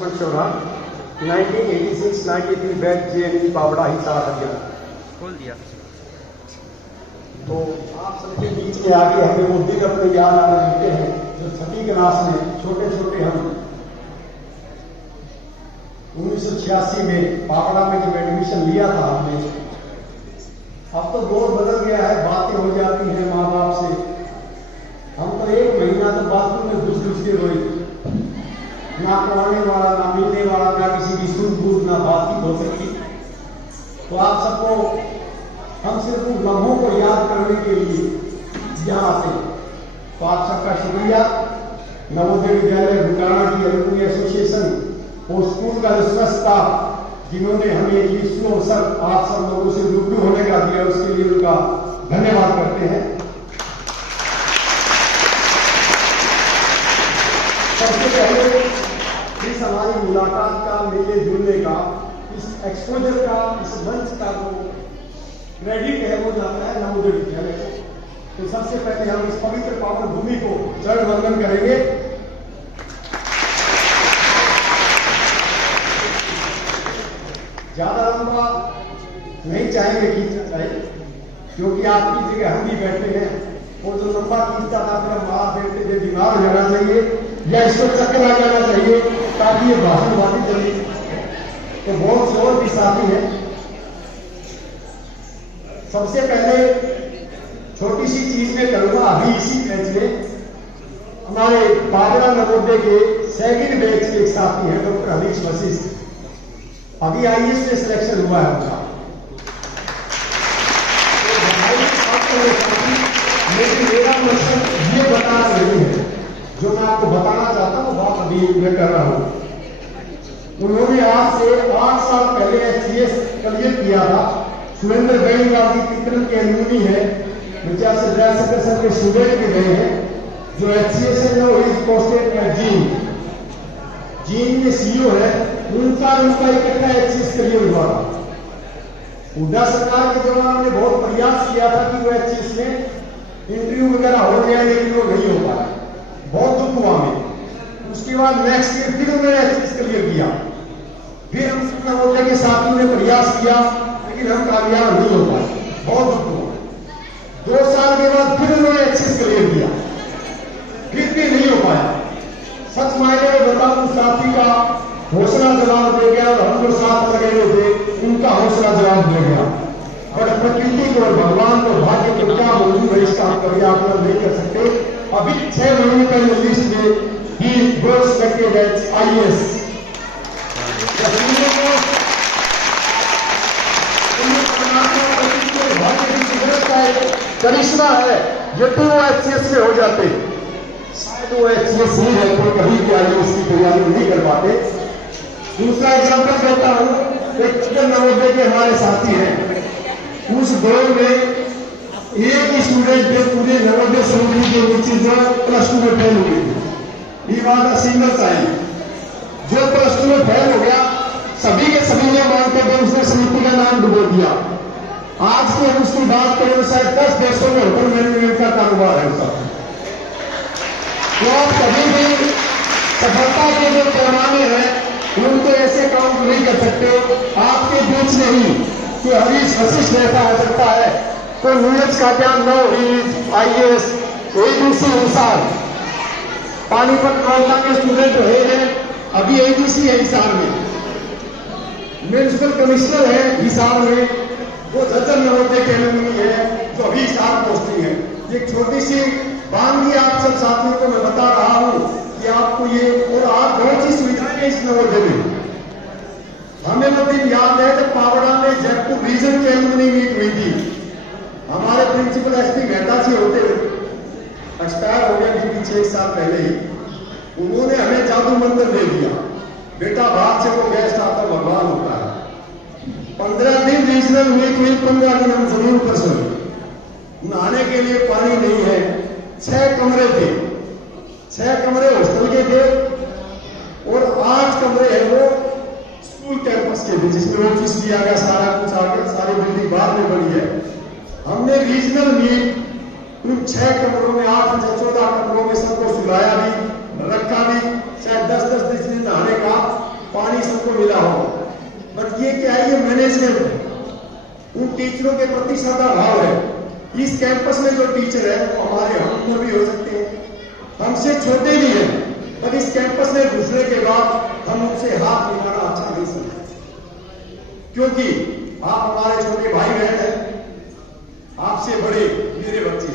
मंशोरा 1986-93 batch JNU पावड़ा हिसार हरियाणा खोल दिया। तो आप सबके बीच में आके हमें वो दिन अपने याद आने लगते हैं जो 6वीं क्लास में छोटे छोटे हम 1986 में पावड़ा में जब एडमिशन लिया था हमने। अब तो दौर बदल गया है, बातें हो जाती हैं माँ बाप से। हम तो 1 महीना तो बाथरूम में घुस के रोए, ना पढ़ने वाला, ना मिलने वाला, ना किसी की सुध-बूध, ना बातचीत हो सकती। तो आप सबको हम सिर्फ उन लम्हों को याद करने के लिए यहाँ से, तो आप सबका शुक्रिया। नवोदय विद्यालय भुटाना की अलुमनी एसोसिएशन और स्कूल का जो स्टाफ जिन्होंने हमें ये विश्व अवसर आप सब लोगों से रूबरू होने का दिया, उसके लिए उनका धन्यवाद करते हैं। सबसे पहले इस हमारी मुलाकात का, मिलने जुलने का, इस एक्सपोजर का, इस मंच का जो क्रेडिट है वो जाता है नवोदय विद्यालय को। तो सबसे पहले हम इस पवित्र पावन भूमि को चरण वंदन करेंगे। ज्यादा लंबा नहीं चाहेंगे खींचना चाहिए, क्योंकि आपकी जगह हम भी बैठे हैं। और जो लंबा खींचता था फिर हम आप बैठते थे, बीमार हो जाना चाहिए या इसको चक्कर आ जाना चाहिए ताकि ये भाषण वाली चली। तो बहुत से और भी साथी हैं। सबसे पहले छोटी सी चीज में करूंगा, अभी इसी बैच में हमारे पावड़ा नवोदय के 2nd बैच के एक साथी हैं डॉक्टर हरीश वशिष्ठ। अभी IAS में सिलेक्शन हुआ है उनका। लेकिन मेरा मकसद ये बताना नहीं है, जो मैं आपको बताना चाहता हूँ बात अभी मैं कर रहा हूँ। उन्होंने आज से 8 साल पहले HCS क्लियर किया था। सुरेंद्र बेनीवाल जी कितने के अलुमनी है, विचार से जयशंकर सर के स्टूडेंट भी गए हैं। जो HCS है नो इज पोस्टेड एट जीन के CEO है, उनका इकट्ठा HCS क्लियर हुआ था। हुड्डा सरकार के दौरान ने बहुत प्रयास किया था कि वो HCS में इंटरव्यू वगैरह हो गया, लेकिन वो नहीं हो पाया। बहुत दुख हुआ हमें। उसके बाद नेक्स्ट ईयर फिर उन्होंने HCS क्लियर किया। फिर हम नवोदय के साथियों ने प्रयास किया, लेकिन हम कामयाब नहीं हो पाए। बहुत दुख हुआ। 2 साल के बाद फिर उन्होंने HCS क्लियर किया, फिर भी नहीं हो पाया। सच मायने में बताऊं, साथी का हौसला जवाब दे गया और हम जो साथ लगे हुए थे उनका हौसला जवाब दे गया। और प्रकृति को और भगवान को, भाग्य को क्या मौजूद है इसका हम कभी आकलन नहीं कर सकते। अभी 6 महीने पहले लिस्ट में ही गोल्ड सेलेक्टेड एज IAS। करिश्मा है, यदि वो HCS में हो जाते, शायद वो HCS ही रहते, कभी भी IAS की तैयारी नहीं कर पाते। दूसरा एग्जाम्पल देता हूँ, एक नवोदय के हमारे साथी हैं। उस दौर में एक स्टूडेंट थे पूरे नवोदय समिति के नीचे जो +2 में फेल हो गई थी। ये बात सिंगल चाइल्ड जो +2 में फेल हो गया, सभी के सभी ने मानते थे, उसने समिति का नाम डुबो दिया। आज की हम उसकी बात करें तो शायद 10 देशों में होटल मैनेजमेंट का कारोबार है उसका। तो आप कभी भी सफलता के जो पैमाने हैं उनको ऐसे काउंट नहीं कर सकते। आपके बीच में ही कि हरीश वशिष्ठ ऐसा हो सकता है, तो नीरज का क्या नो IAS ABC Hisar Panipat college के स्टूडेंट रहे हैं, अभी ABC है हिसार में, म्यूनिसिपल कमिश्नर है हिसार में, वो झज्जर नवोदय के अलुमनी है जो अभी हिसार पोस्टिंग है। एक छोटी सी बानगी आप सब साथियों को मैं बता रहा हूं कि आपको ये, और आप बहुत सी सुविधाएं इस नवोदय में। हमें वो दिन याद है जब पावड़ा में जयपुर रीजन की अलुमनी मीट हुई थी। हमारे प्रिंसिपल SP मेहता जी होते एक्सपायर हो गए अभी पीछे 1 साल पहले ही। उन्होंने हमें जादू मंदिर दे दिया, बेटा बाहर से वो गेस्ट आता भगवान होता है। 15 दिन रीजनल मीट हुई, 15 दिन हम जमीन पर सोए। नहाने के लिए पानी नहीं है। 6 कमरे थे, 6 कमरे हॉस्टल के थे और 8 कमरे हैं वो स्कूल कैंपस के थे, जिसमें ऑफिस दिया गया, सारा कुछ आ गया, सारी बिल्डिंग बाद में बनी है। हमने रीजनल मीट उन 6 कमरों में 8 14 कमरों में सबको सुलाया भी, रखा भी, शायद 10-10 दिन नहाने का को मिला हो, बट ये क्या है, ये मैनेजमेंट है, उन टीचरों के प्रति श्रद्धा भाव है। इस कैंपस में जो टीचर है वो हमारे हम भी हो सकते हैं, हमसे छोटे भी हैं, पर इस कैंपस में घुसने के बाद हम उनसे हाथ मिलाना अच्छा नहीं समझते, क्योंकि आप हमारे छोटे भाई बहन हैं, आपसे बड़े मेरे बच्चे,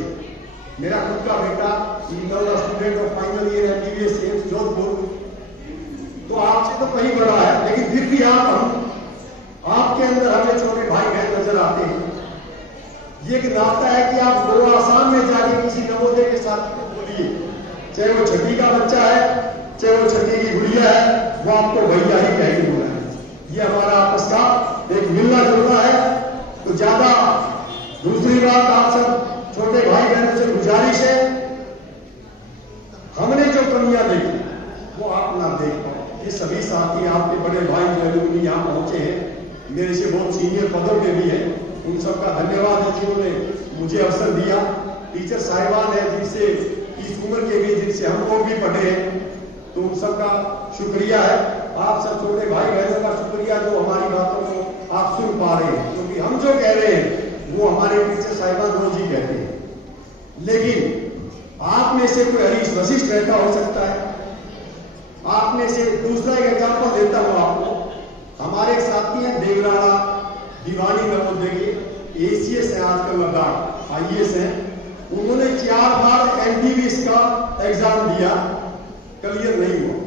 मेरा खुद का बेटा student of final year MBBS AIIMS Jodhpur, तो आपसे तो कहीं बड़ा है, लेकिन फिर भी आपके अंदर हमें छोटे भाई बहन नजर आते हैं। ये एक नाता है कि आप गोवा आसाम में जाके किसी नवोदय के साथ बोलिए, चाहे वो छठी का बच्चा है, चाहे वो छठी की गुड़िया है, वो आपको भैया ही कह के बोला है। ये हमारा आपस का एक मिलना जुलना है। तो ज्यादा दूसरी बात, आप सब छोटे भाई बहनों से गुजारिश है, हमने जो कमियां देखी वो आप ना देख पाओ। ये सभी साथी, आपके बड़े भाई जो एलुमनी यहाँ पहुंचे हैं, मेरे से बहुत सीनियर पदों पे भी है, उन सबका धन्यवाद है जिन्होंने मुझे अवसर दिया। टीचर साहिबान है जिनसे इस उम्र के भी, जिनसे हम लोग भी पढ़े हैं, तो उन सबका शुक्रिया है। आप सब छोटे भाई बहनों का शुक्रिया जो हमारी बातों को आप सुन पा रहे हैं, क्योंकि हम जो कह रहे हैं वो हमारे टीचर साहिबान रोज ही कहते हैं। लेकिन आप में से कोई हरीश वशिष्ठ रहता हो सकता है, आप में से दूसरा एक एग्जाम्पल देता हूं आपको। हमारे साथी हैं देवराड़ा दीवानी नवोदय के ACS है, आजकल लद्दाख IAS है, उन्होंने 4 बार MBBS का एग्जाम दिया, क्लियर नहीं हुआ।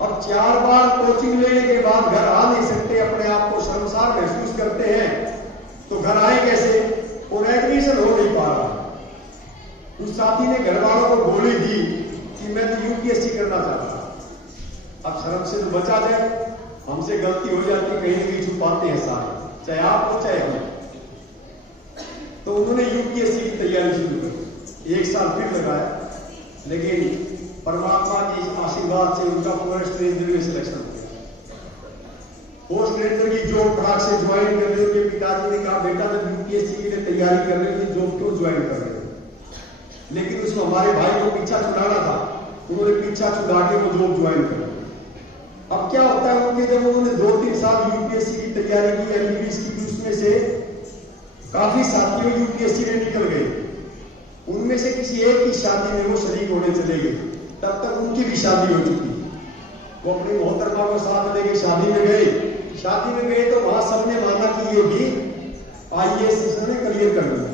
अब 4 बार कोचिंग लेने के बाद घर आ नहीं सकते, अपने आप को शर्मसार महसूस करते हैं, तो घर आए कैसे, और एडमिशन हो नहीं पा रहा। उस साथी ने घर वालों को गोली दी कि मैं तो UPSC करना चाहता। अब शर्म से तो बचा जाए, हमसे गलती हो जाती, कहीं ना कहीं छुपाते हैं सारे, चाहे आप हो चाहे हम। तो उन्होंने UPSC की तैयारी शुरू की, 1 साल फिर लगाया, लेकिन परमात्मा के आशीर्वाद से उनका फॉरेस्ट रेंजर में सिलेक्शन हो गया। पोस्ट रेंजर की जॉब फटाक से ज्वाइन कर रहे थे, पिताजी ने कहा बेटा जब UPSC के लिए तैयारी कर रहे थे जॉब क्यों ज्वाइन कर रहे हो, लेकिन उसमें हमारे भाई को पीछा छुड़ाना था, उन्होंने पीछा छुड़ा के वो जॉब ज्वाइन कर। अब क्या होता है उनके, जब उन्होंने 2-3 साल UPSC की तैयारी की, MBBS की, उसमें से काफी साथियों UPSC में निकल गए, उनमें से किसी एक की शादी में वो शरीक होने चले गए, तब तक उनकी भी शादी हो चुकी। वो अपनी मोहतरमा को साथ लेके शादी में गए, तो वहां सबने माना कि ये भी IAS ने क्लियर कर लिया,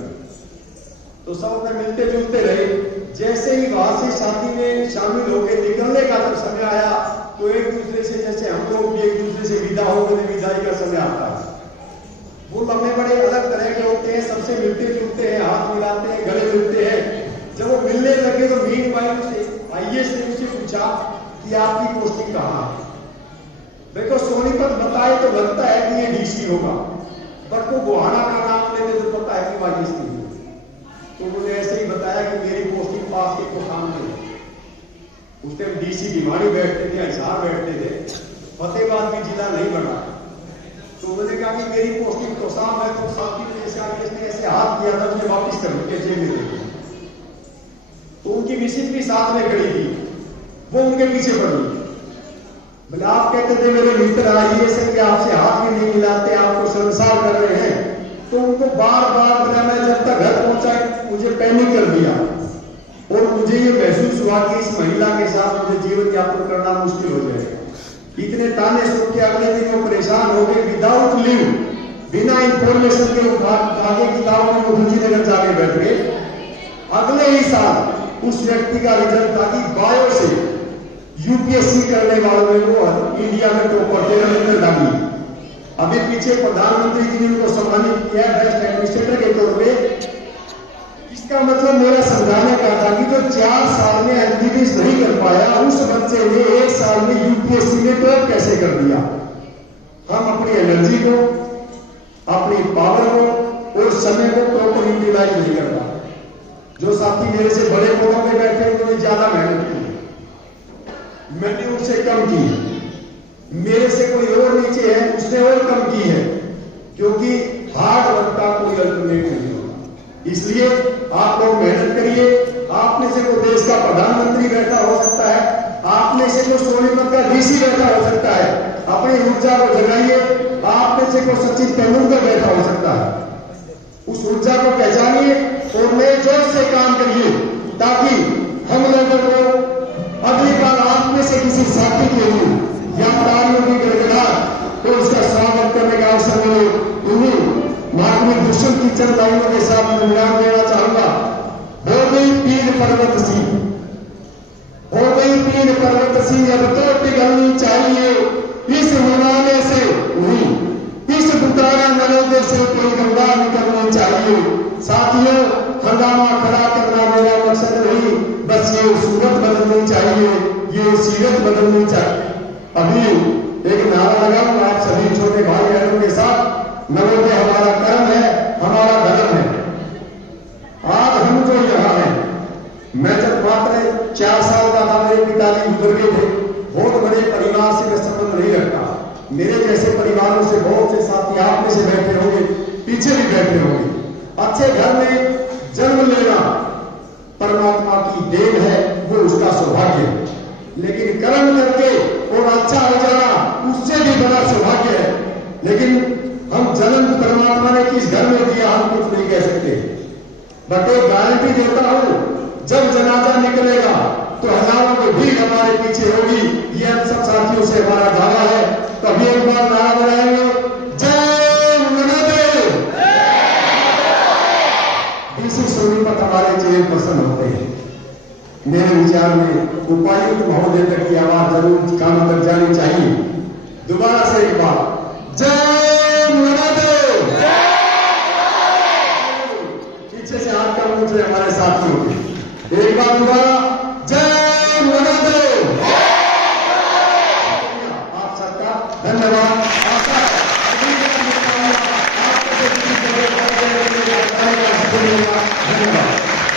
तो सब अपने मिलते जुलते रहे। जैसे ही वहां से शादी में शामिल होकर निकलने का जब समय आया, तो एक दूसरे से, जैसे हम लोग भी एक दूसरे से विदा हो गए, विदाई का समय आता है, वो लम्बे बड़े अलग तरह के होते हैं, सबसे मिलते जुलते हैं, हाथ मिलाते हैं, गले मिलते हैं। जब वो मिलने लगे तो मीनवाइल से IAS ने मुझे पूछा कि आपकी पोस्टिंग कहाँ है। देखो सोनीपत बताए तो लगता है कि ये DC होगा, बट वो गोहाना का नाम लेने तो पता है कि IAS नहीं। तो उन्होंने ऐसे ही बताया कि मेरी पोस्टिंग पास के को काम नहीं। उस टाइम DC भिवाड़ी बैठते थे, हिसार बैठते थे, फतेहाबाद भी जिला नहीं बना। तो उन्होंने कहा कि मेरी पोस्टिंग तो साम है, तो साथी ने ऐसे हाथ किया था, मुझे वापिस कर दिया जेल में दे। तो उनकी मिसिस भी साथ में खड़ी थी, वो उनके पीछे पड़ी। बोले आप कहते थे मेरे मित्र IAS कि आपसे हाथ भी नहीं मिलाते, आपको शर्मसार कर रहे हैं। तो उनको बार बार मैं जब तक घर पहुंचा मुझे पैनिक कर दिया, और मुझे ये महसूस हुआ कि इस महिला के साथ मुझे जीवन यापन करना मुश्किल हो जाएगा। इतने ताने सुन के अगले दिन वो परेशान हो गए, विदाउट लीव, बिना इंफॉर्मेशन के आगे की गाँव में मुखर्जी नगर जाके बैठ गए। अगले ही साल उस व्यक्ति का रिजल्ट था कि बायो से UPSC करने वालों में वो इंडिया में टॉपर थे, नरेंद्र गांधी। अभी पीछे प्रधानमंत्री जी ने उनको सम्मानित किया बेस्ट एडमिनिस्ट्रेटर के तौर पे। इसका मतलब मेरा समझाने का था कि जो 4 साल में MBBS नहीं कर पाया, उस बच्चे ने 1 साल में UPSC में टॉप कैसे कर दिया। हम अपनी एनर्जी को, अपनी पावर को और समय को प्रॉपर यूटिलाइज नहीं कर रहा। जो साथी मेरे से बड़े पदों पे बैठे उन्होंने ज्यादा मेहनत की, मैंने उनसे कम की। मेरे से कोई और नीचे है, उसने और कम की है, क्योंकि हार्ड वर्क का कोई अल्टरनेट नहीं होगा। इसलिए आप लोग मेहनत करिए। आप में से कोई देश का प्रधानमंत्री बैठा हो सकता है, आप में से कोई सोनीपत का DC बैठा हो सकता है। अपनी ऊर्जा को जगाइए। आप में से कोई सचिन तेंदुलकर बैठा हो सकता है, उस ऊर्जा को पहचानिए और नए जोश से काम करिए, ताकि हम लोगों को अगली बार आप में से किसी साथी के लिए या तालियों की गड़गड़ाहट तो उसका स्वागत करने का अवसर मिले। उन्हीं महात्मा दुष्यंत की चंद लाइनों के साथ मैं विराम देना चाहूंगा। हो गई पीर पर्वत सी, हो गई पीर पर्वत सी, अब तो पिघलनी चाहिए इस हिमालय से नहीं, इस बुतारा नरोदे से कोई गंगा निकलनी चाहिए। साथियों, हंगामा खड़ा करना मेरा मकसद नहीं, बस ये सूरत बदलनी चाहिए, ये सीरत बदलनी चाहिए। अभी एक नारा लगाऊंगा आप सभी छोटे भाई बहनों के साथ, नवोदय हमारा कर्म है, हमारा धर्म है। आज हम जो यहाँ है, मैं जब मात्र 4 साल का था, मेरे पिताजी गुजर गए थे। बहुत बड़े परिवार से मैं संबंध नहीं रखता, मेरे जैसे परिवारों से बहुत से साथी आप में से बैठे होंगे, पीछे भी बैठे होंगे। अच्छे घर में जन्म लेना परमात्मा की देन है, वो उसका सौभाग्य है, लेकिन कर्म करके और अच्छा हो जाना उससे भी बड़ा सौभाग्य है। लेकिन हम जन्म परमात्मा ने किस घर में दिया हम कुछ नहीं कह सकते, बट एक गारंटी देता हूं, जब जनाजा निकलेगा तो हजारों की भीड़ हमारे पीछे होगी। ये हम सब साथियों से हमारा दावा है। तो अभी एक बार नारा बनाएंगे, जय नवोदय। इसी सोनीपत हमारे चेयरपर्सन होते हैं। मेरे विचार में उपायुक्त महोदय तक की आवाज जरूर कानों तक जानी चाहिए। दोबारा से एक बार, जय नवोदय। पीछे से हाथ का मुझे हमारे साथी होंगे। एक बार दोबारा, जय नवोदय। आप सबका धन्यवाद।